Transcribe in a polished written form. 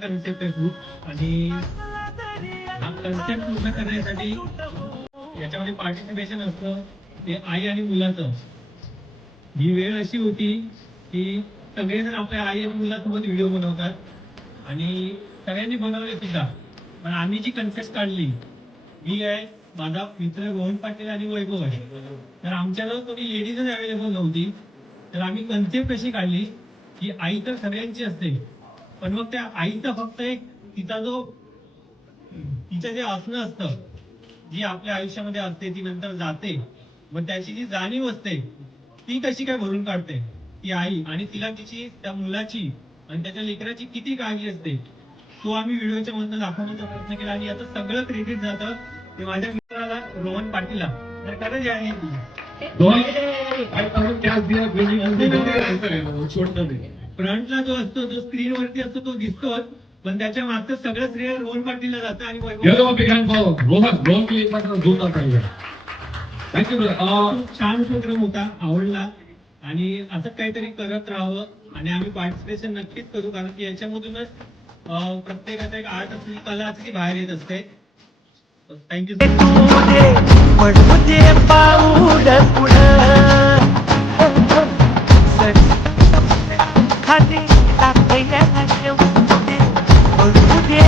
Concept आहे खूप आणि हा कन्सेप्ट पूर्ण करण्यासाठी याच्यामध्ये पार्टिसिपेशन असतं ते आई आणि मुलाचं. ही वेळ अशी होती की सगळेजण आपल्या आई आणि मुलासोबत व्हिडिओ बनवतात आणि सगळ्यांनी बनवले सुद्धा. पण आम्ही जी कन्सेप्ट काढली, मी आहे, माझा मित्र रोहन पाटील आणि वैभव आहे, तर आमच्याजवळ कोणी लेडीजच अवेलेबल नव्हती. तर आम्ही कन्सेप्ट अशी काढली की आई तर सगळ्यांची असते, पण मग त्या आईचा फक्त एक तिचा जो तिचं जे असणं असतं, जी आपल्या आयुष्यामध्ये असते ती नंतर जाते, मग त्याची जी जाणीव असते ती कशी काय भरून काढते ती आई, आणि तिला तिची त्या मुलाची आणि त्याच्या लेकराची किती काळजी असते, तो आम्ही व्हिडिओच्या मधून दाखवण्याचा प्रयत्न केला. आणि याचं सगळं क्रेडिट जातं ते माझ्या मित्राला रोहन पाटीलला. तर खरंच आहे फ्रंटला जो असतो तो स्क्रीनवरती असतो तो दिसतोच, पण त्याच्या मागचं सगळं श्रेय रोहन पाटीलला जातं. आणि थँक्यू. खूप छान उपक्रम होता, आवडला आणि असं काहीतरी करत राहावं. आणि आम्ही पार्टिसिपेशन नक्कीच करू, कारण की याच्यामधूनच प्रत्येकाचा एक आर्ट असलेली कला असते बाहेर येत असते. थँक्यू.